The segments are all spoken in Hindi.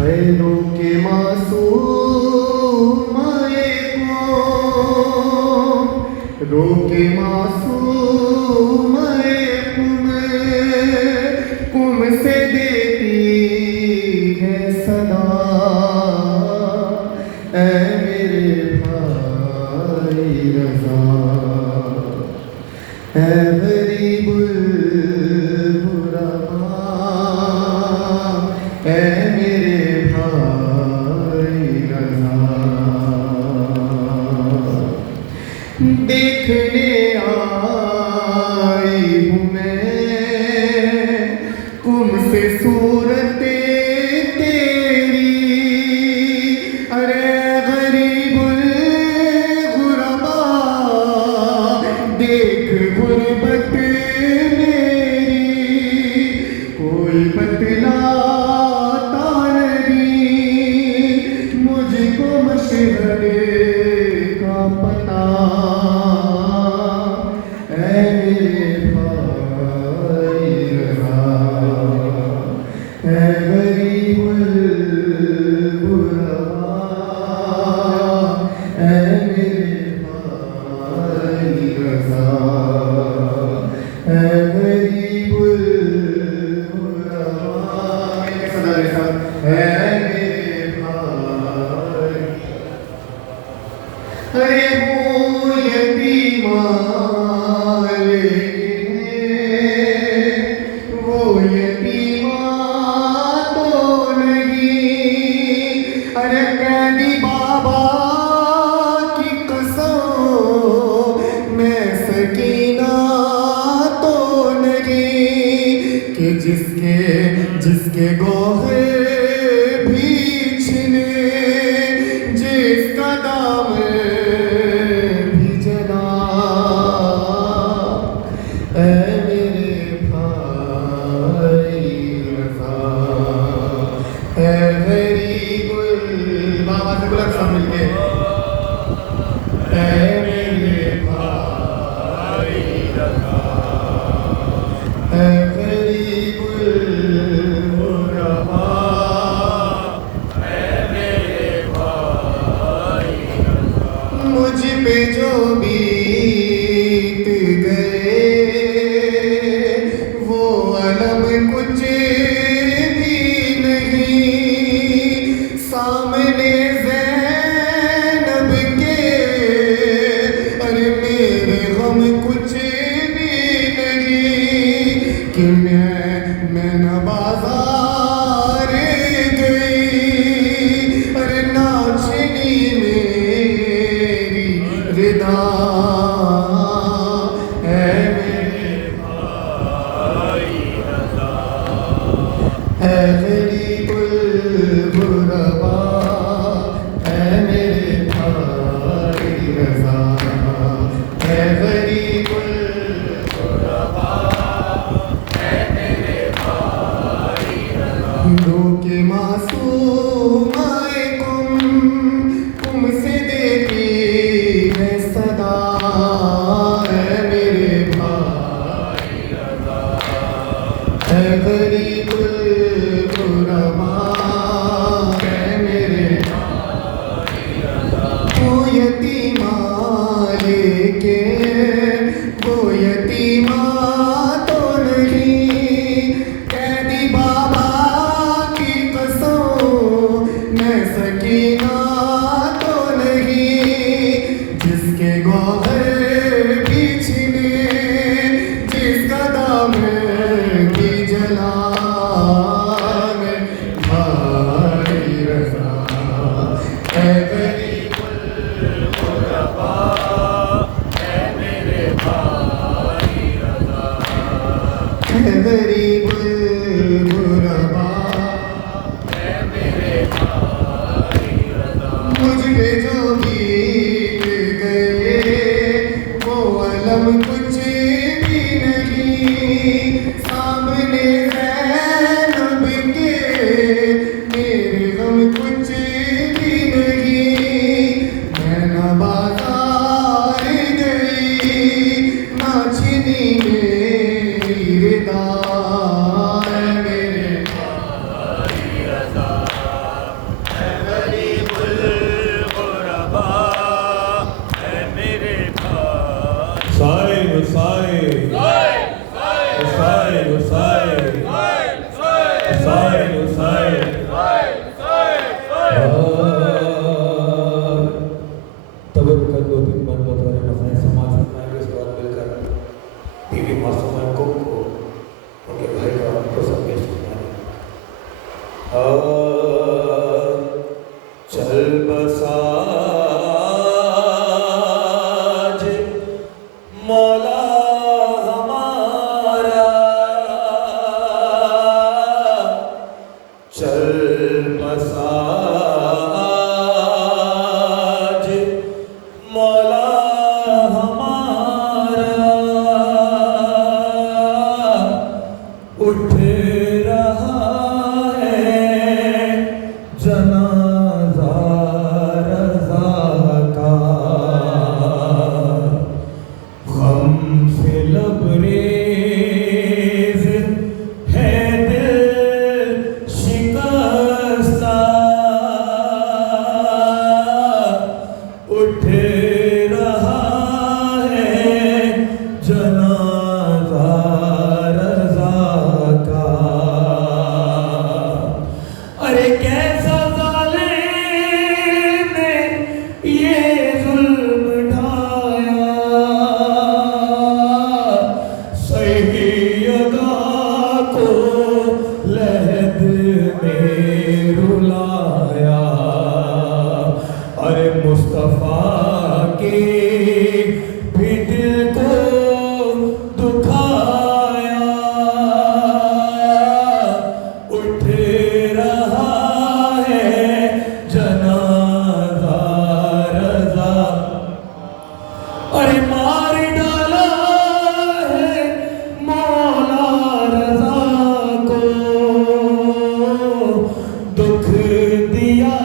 खैरों के मासूम आए रोके मासूम आए कुम से देती है सदा ऐ मेरे भाई रज़ा ऐ गरीबुल गुरबा ऐ मेरे देखने आई हूँ मैं तुमसे सूरत तेरी अरे गरीबुल गुरबा देख गुरबत मेरी कोई बतलाता नहीं मुझको मशहरे का पता अरे वो यतीमा वो यतीमा तो नहीं अरे कैदी बाबा की कसम मैं सकीना तो नहीं कि जिसके गोहे भी छिने जिसका दाम मुझ पे जो बीत गए वो अलम कुछ भी नहीं सामने ज़ैनब के अरे मेरे गम कुछ भी नहीं कि मैं न बाजार गई अरे नाचनी रिदा है मेरे भाई रज़ा है गरीबुल गुरबा है मेरे भाई रज़ा है गरीबुल गुरबा है मेरे भाई रज़ा रोके मासूम आए कुम से देती सदा है मेरे भाई रज़ा है गरीबुल गुरबा है मेरे भाई रज़ा वो यतीमा लेके वो यतीमा तो नहीं कैदी बाबा की कसम मैं सकीना तो नहीं जिसके गौहर भी छिने जिसका दाम की जला में भाई रज़ा है गरीबुल गुरबा है मेरे भाई रज़ा है गरीबुल गुरबा है मेरे भाई रज़ा मुझ पे जो बीत गए वो चल बसा आज मौला हमारा उठ रहा है जनाजा रज़ा का गम से लबरेज है दिल शिकस्ता उठ रहा है जनाजा रज़ा का। अरे कैसा ज़ालिम ने ये जुल्म ढाया सैयदा को लहद में रुलाया। अरे मुस्तफा के भी दिल को दुखाया उठ रहा है जनाजा रज़ा। अरे मार डाला है मौला रज़ा को दुख दिया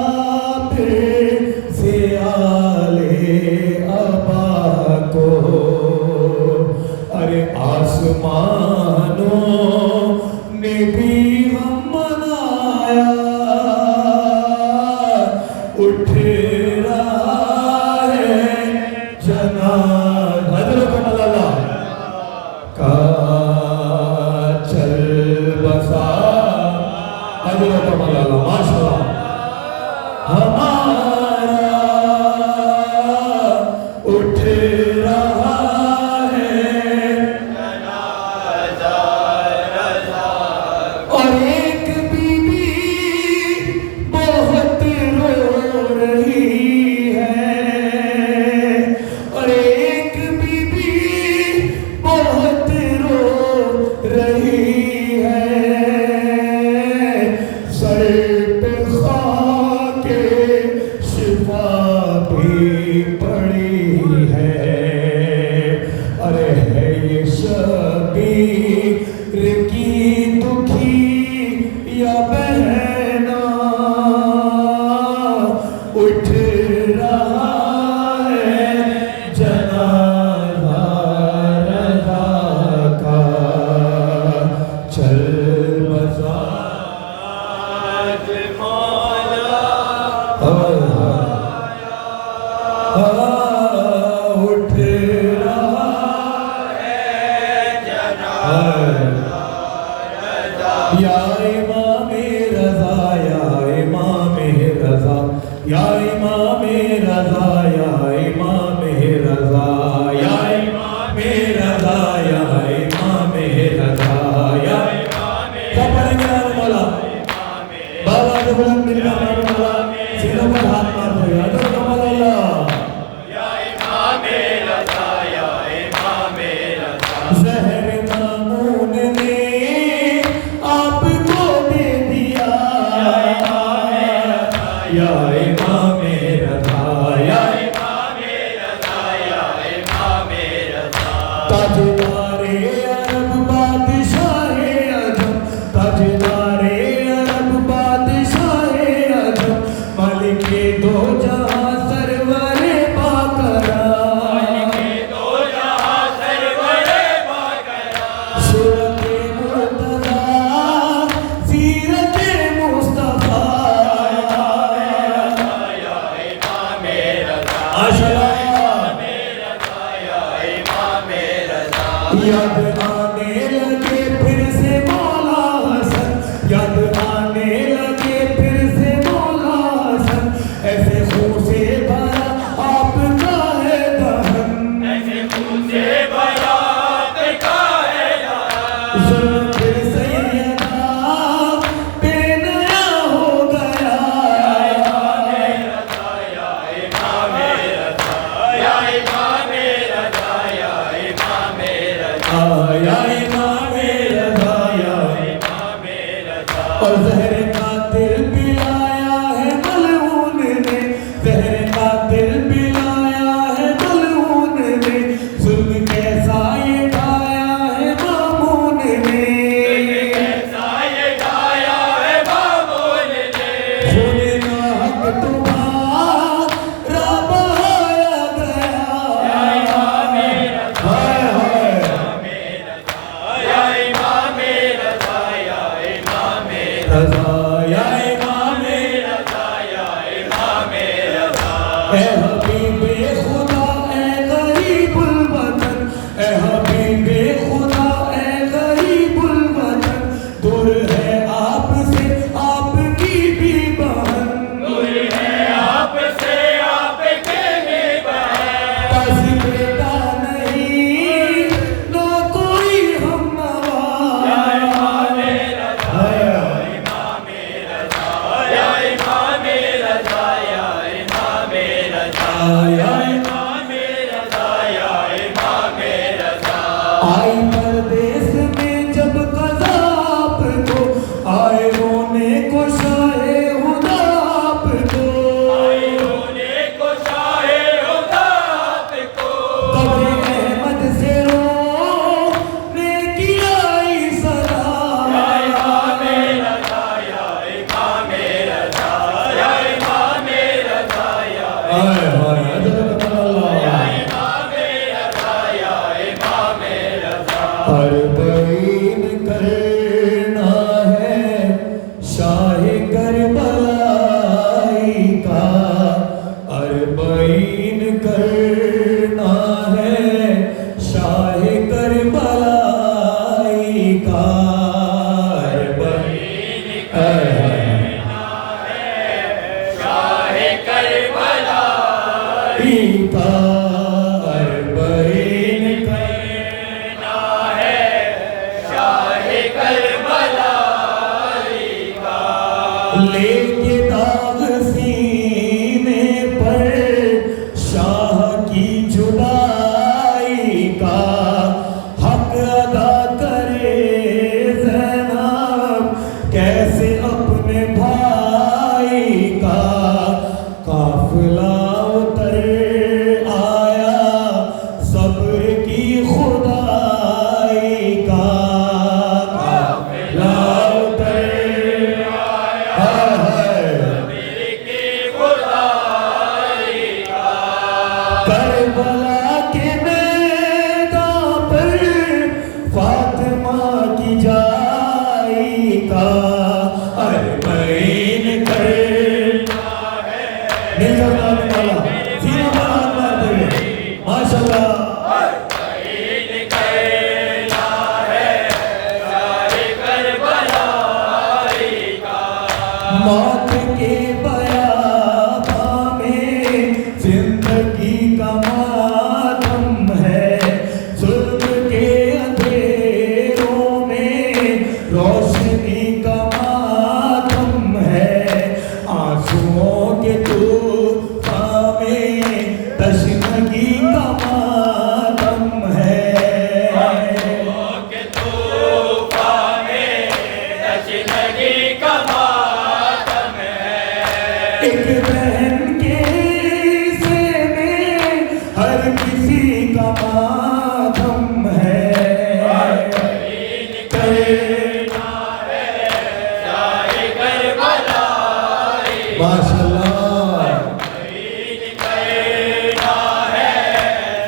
फिर से आले अबा को। अरे आसमानों ने भी हम मनाया उठ रहा है जनाजा का। चल बसा माशाअल्लाह हमारा उठ रहा है और एक बीबी बहुत रो रही है। और एक बीबी बहुत रो रही है सर पे खाके शिफा भी पड़ी है। अरे है ये शबीर की दुखी या बहना उठ रहा है जनाजा रज़ा का। चल बसा आज मौला उठ रहा है जनाजा रज़ा। या इमामे रज़ा या इमामे रज़ा या इमामे रज़ा या इमामे रज़ा या इमामे रज़ा या इमामे रज़ा या इमामे सब पढ़ेंगे यार मौला बाबा के बुलंद मिलना मौला सीनों पर हाथ मार दो याद रखो मौला या इमामे रज़ा या इमामे रज़ा। ज़हर मामून ने आपको दे दिया या इमामे रज़ा या इमामे रज़ा या इमामे रज़ा। ताजदारे अरब बादशाहे अजम ताजदारे अरब बादशाहे अजम मालिके दो जहां सरवरे पाकरा सूरते मुर्तज़ा सीरते मुस्तफा याद आने लगे फिर से मौला हसन याद आने लगे फिर से मौला हसन ऐसे खून से भरा आपका है दहन ऐसे खून से भरा आपका है दहन। ज़ुल्फ़े सैयदा बेनया हो गया या इमामे रज़ा या इमामे रज़ा या इमामे रज़ा या इमामे रज़ा या इमामे रज़ा। और ज़हर का दिल पिलाया है मलऊन ने, जहर का दिल पिलाया है मलऊन ने, जुल्म कैसा ये ढाया है मामून ने, कैसा ये ढाया है मामून ने, खुद ना हक तुम्हारा बहाया गया। हाय हाय या इमाम रज़ा, या इमाम रज़ा या इमाम रज़ा, या इमाम रज़ा। ए हबीबे खुदा ए गरीबुल वतन, ए हबीबे खुदा ए गरीबुल वतन, दूर है आपसे आपकी भी बहन, दूर है आपसे आपके भी बहन, बस बेटा नहीं ना कोई हमनवा। या इमाम रज़ा, हाय इमाम रज़ा, या इमाम रज़ा, या इमाम रज़ा, या इमाम रज़ा, या इमाम रज़ा। आई परदेस में जब कज़ा आपको, आए रोने को शाहे खुदा आपको, आई रोने को शाहे खुदा आपको, कब्र अहमद से रोने की आई सदा। या इमाम रज़ा, या इमाम रज़ा, या इमाम रज़ा, या हाय हाय हज़रत अल्लाह। इमाम रज़ा, या इमाम रज़ा। अरबईन करना है शाह करबलाई का, अरबईन करना है शाह करबलाई का, अरबईन शाहे करबलाई का, अरबईन करना है, शाहे करबलाई का। लेके दाग सीने पर शाह की जुदाई का, हक अदा करे ज़ैनब कैसे अपने भाई का, काफिला उतर आया सब्र की खुदाई का, काफिला उतर हाय हाय की खुदाई का। करबला के मैदान पर फातिमा की जाई का, अरबईन करना है। मिलकर नाम वाला सीना पर हाथ मारते हुए माशाल्लाह। ईद करना है, शाहे करबलाई का। मौत के बयाबा में जिंदगी का मातम है, जुल्म के अंधेरों में रोशनी का मातम है, आंसुओं के तूफान में तशनगी का मातम है। के तूफान में तशनगी का मातम है। एक बहन के से में हर किसी का मातम है। करना है, शाहे करबलाई माशाल्लाह ईद करना है,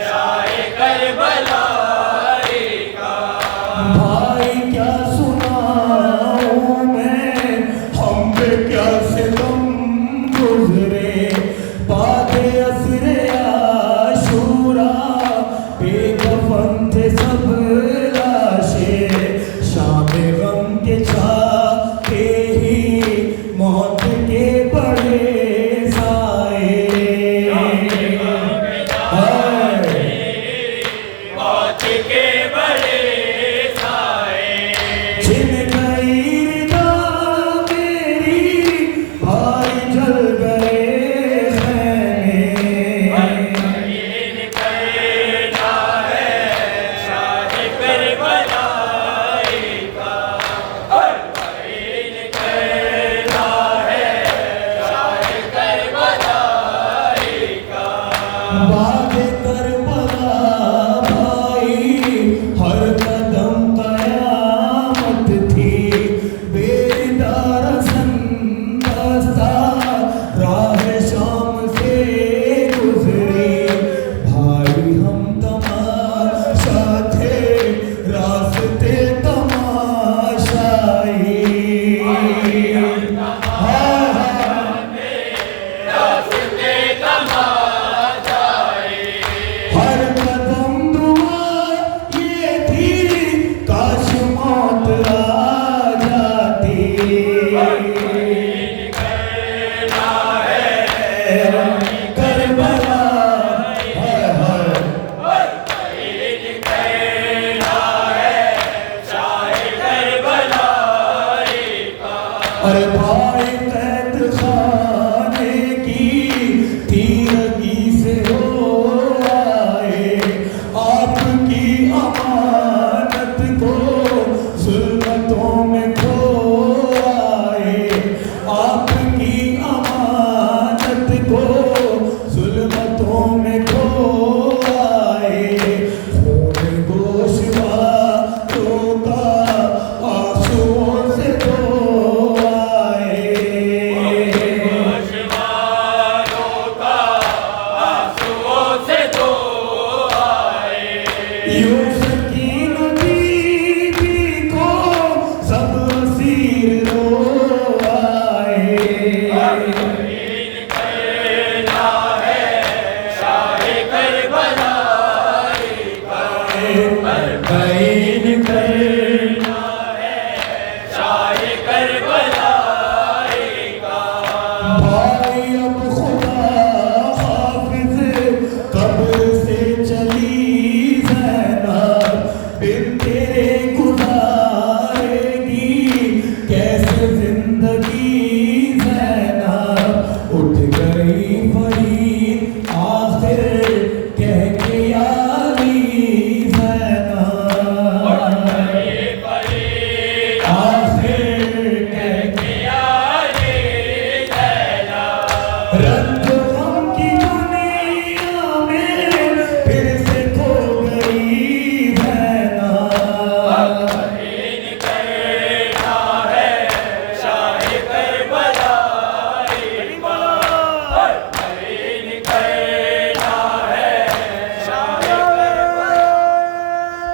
शाहे करबलाई का। भाई क्या सुनाऊं मैं, हम पे क्या सितम गुजरे, बादे असरे आशूरा बेकफन थे सब लाशें, शाम गम के छाते ही मौत के बड़े करना है करबला हाय हाय शहीद करना है शाहे करबलाई का अरे भाई कैद खाने की तीरगी से हो आए आपकी अमानत को जुल्मतों में खो आए आपकी अमानत को जुल्मतों में खो आए खून गोशवारों का आंसुओं से धो आए गोशवारों का आंसुओं से धो आए यूं सकीन बीबी को सब असीर रो आए शहीद करना है शाहे करबलाई का बैन कर शाहे करबलाई